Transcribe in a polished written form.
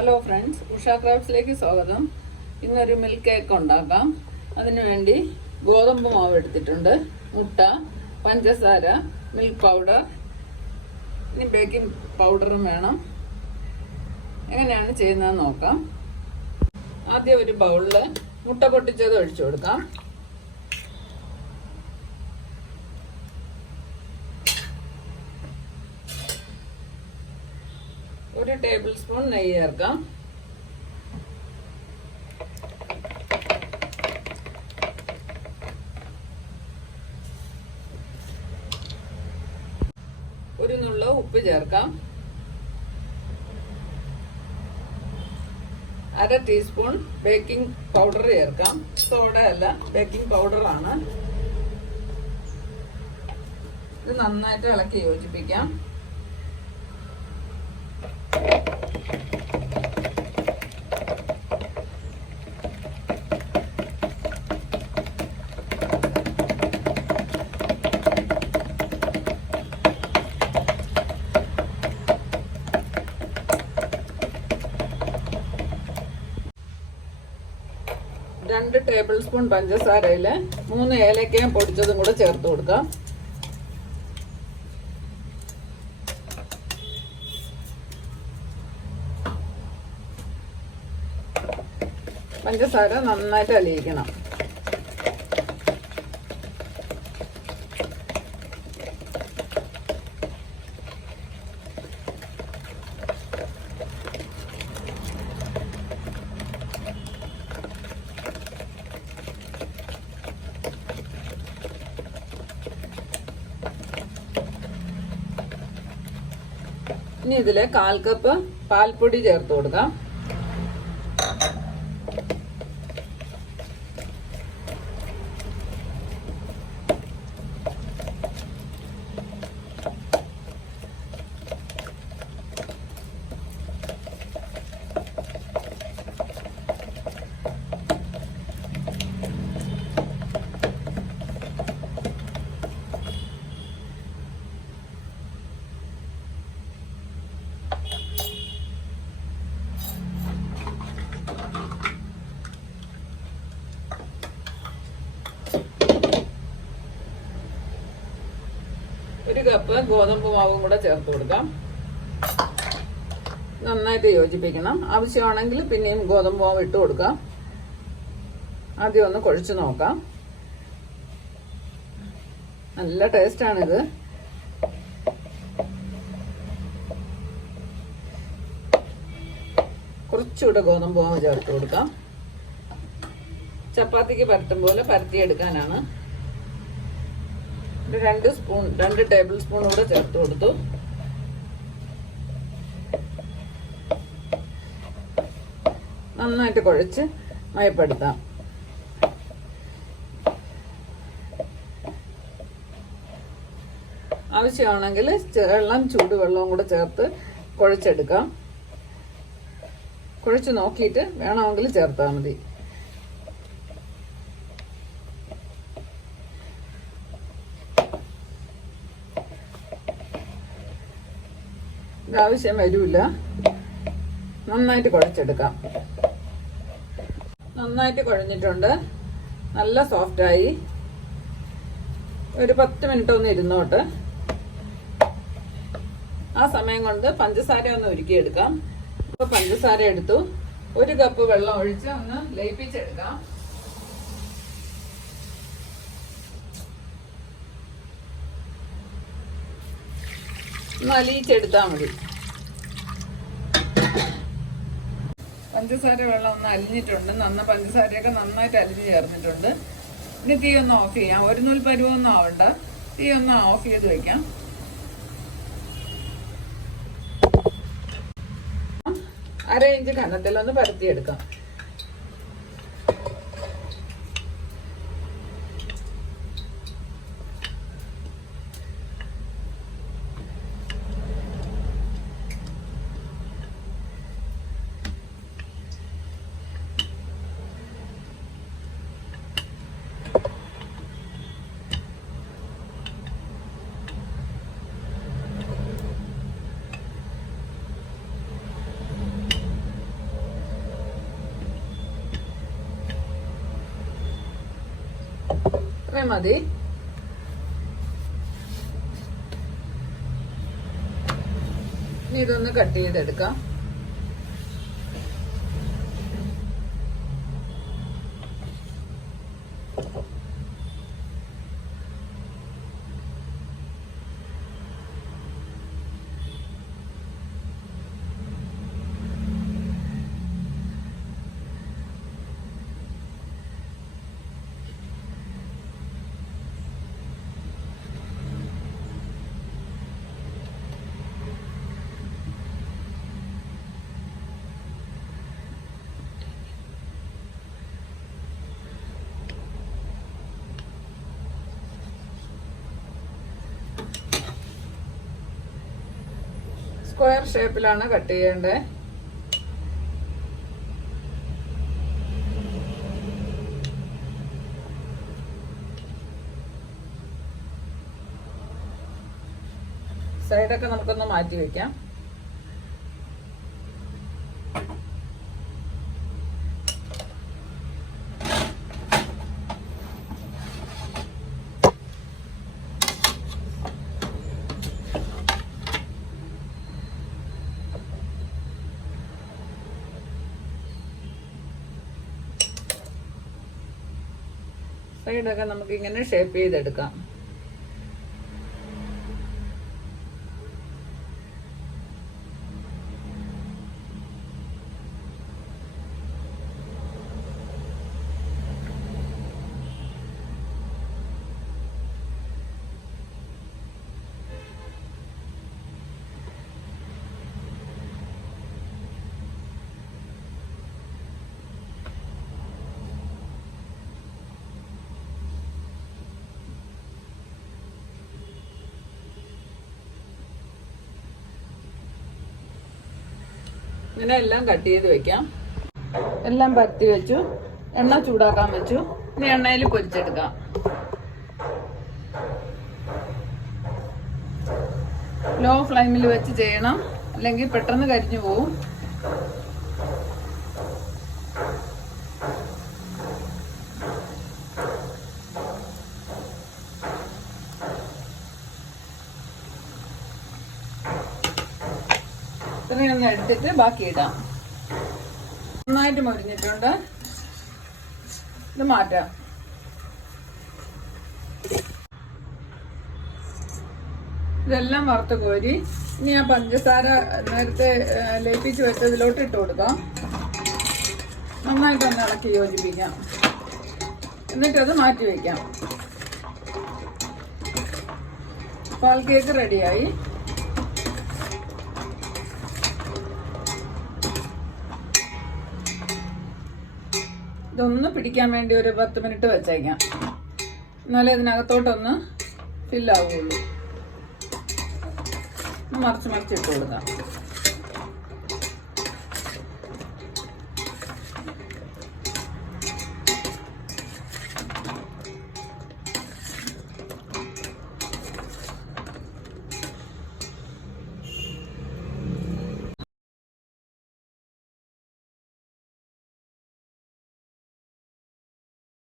Hello friends, Usha ക്രാഫ്റ്റ്സിലേക്ക് സ്വാഗതം. ഇന്നൊരു milk cake ഉണ്ടാക്കാം. അതിനുവേണ്ടി ഗോതമ്പ് മാവ് എടുത്തിട്ടുണ്ട്, മുട്ട, പഞ്ചസാര, മിൽക്ക് പൗഡർ, ഇനി ബേക്കിംഗ് പൗഡറും വേണം. എങ്ങനെയാണ് ചെയ്യുന്നതെന്ന് നോക്കാം. ആദ്യം ഒരു ബൗളിൽ മുട്ട പൊട്ടിച്ചത് ഒഴിച്ചു കൊടുക്കാം. ഒരു ടേബിൾ സ്പൂൺ നെയ്യ് ചേർക്കാം. ഒരു നുള്ള ഉപ്പ് ചേർക്കാം. അര ടീസ്പൂൺ ബേക്കിംഗ് പൗഡർ ചേർക്കാം. സോഡ അല്ല, ബേക്കിംഗ് പൗഡറാണ്. ഇത് നന്നായിട്ട് ഇളക്കി യോജിപ്പിക്കാം. രണ്ട് ടേബിൾ സ്പൂൺ പഞ്ചസാരയിൽ 3 ഏലക്കയും പൊടിച്ചതും കൂടെ ചേർത്ത് കൊടുക്കാം. പഞ്ചസാര നന്നായിട്ട് അലിയിക്കണം. ഇനി ഇതില് 1/4 കപ്പ് പാൽപ്പൊടി ചേർത്ത് കൊടുക്കാം. ഒരു കപ്പ് ഗോതമ്പ് മാവും കൂടെ ചേർത്ത് കൊടുക്കാം. നന്നായിട്ട് യോജിപ്പിക്കണം. ആവശ്യമാണെങ്കിൽ പിന്നെയും ഗോതമ്പ് മാവ് ഇട്ട് കൊടുക്കാം. ആദ്യം ഒന്ന് കുഴച്ച് നോക്കാം. നല്ല ടേസ്റ്റാണിത്. കുറച്ചുകൂടെ ഗോതമ്പ് മാവ് ചേർത്ത് കൊടുക്കാം. ചപ്പാത്തിക്ക് പരത്തും പോലെ പരത്തിയെടുക്കാനാണ്. 2 ടേബിൾ സ്പൂൺ കൂടെ ചേർത്ത് കൊടുത്തു. നന്നായിട്ട് കുഴച്ച് മയപ്പെടുത്താം. ആവശ്യമാണെങ്കിൽ ചൂടുവെള്ളവും കൂടെ ചേർത്ത് കുഴച്ചെടുക്കാം. കുഴച്ച് നോക്കിയിട്ട് വേണമെങ്കിൽ ചേർത്താൽ മതി. ആവശ്യം വരില്ല. നന്നായിട്ട് കുഴച്ചെടുക്കാം. നന്നായിട്ട് കുഴഞ്ഞിട്ടുണ്ട്. നല്ല സോഫ്റ്റായി. ഒരു 10 മിനിറ്റ് ഒന്ന് ഇരുന്നോട്ട്. ആ സമയം കൊണ്ട് പഞ്ചസാര ഒന്ന് ഉരുക്കിയെടുക്കാം. ഇപ്പോൾ പഞ്ചസാര എടുത്തു. 1 കപ്പ് വെള്ളം ഒഴിച്ച് ഒന്ന് ലയിപ്പിച്ചെടുക്കാം. ഒന്ന് അലിയിച്ചെടുത്താൽ മതി. പഞ്ചസാര വെള്ളം ഒന്ന് അലിഞ്ഞിട്ടുണ്ട്. പഞ്ചസാരയൊക്കെ നന്നായിട്ട് അലിഞ്ഞ് ചേർന്നിട്ടുണ്ട്. ഇനി തീ ഒന്ന് ഓഫ് ചെയ്യാം. ഒരു നൂൽ പരുവൊന്നും ആവണ്ട. തീ ഒന്ന് ഓഫ് ചെയ്ത് വെക്കാം. അര ഇഞ്ച് കനത്തിലൊന്ന് പരത്തിയെടുക്കാം. ഇത്രയും മതി. ഇനി ഇതൊന്ന് കട്ട് ചെയ്തെടുക്കാം. സ്ക്വയർ ഷേപ്പിലാണ് കട്ട് ചെയ്യേണ്ടത്. സൈഡൊക്കെ നമുക്കൊന്ന് മാറ്റി വെക്കാം. സൈഡൊക്കെ നമുക്ക് ഇങ്ങനെ ഷേപ്പ് ചെയ്തെടുക്കാം. ഇങ്ങനെ എല്ലാം കട്ട് ചെയ്ത് വെക്കാം. എല്ലാം പരത്തി വെച്ചു. എണ്ണ ചൂടാക്കാൻ വെച്ചു. ഇനി എണ്ണയിൽ പൊരിച്ചെടുക്കാം. ലോ ഫ്ലെയിമിൽ വെച്ച് ചെയ്യണം, അല്ലെങ്കിൽ പെട്ടെന്ന് കരിഞ്ഞു പോവും. ഇത്രയൊന്ന് എടുത്തിട്ട് ബാക്കി ഇടാം. നന്നായിട്ട് മൊരിഞ്ഞിട്ടുണ്ട്. ഇത് മാറ്റാം. ഇതെല്ലാം വറുത്ത് കോരി ഇനി ആ പഞ്ചസാര നേരത്തെ ലയിപ്പിച്ച് വെച്ചതിലോട്ട് ഇട്ട് കൊടുക്കാം. നന്നായിട്ടൊന്ന് ഇളക്കി യോജിപ്പിക്കാം. എന്നിട്ടത് മാറ്റി വയ്ക്കാം. പാൽ കേക്ക് റെഡിയായി. ഇതൊന്ന് പിടിക്കാൻ വേണ്ടി ഒരു 10 മിനിറ്റ് വെച്ചേക്കാം. എന്നാലേ ഇതിനകത്തോട്ടൊന്ന് ഫില്ലാവുള്ളൂ. മറിച്ച് ഇട്ട് കൊടുക്കാം.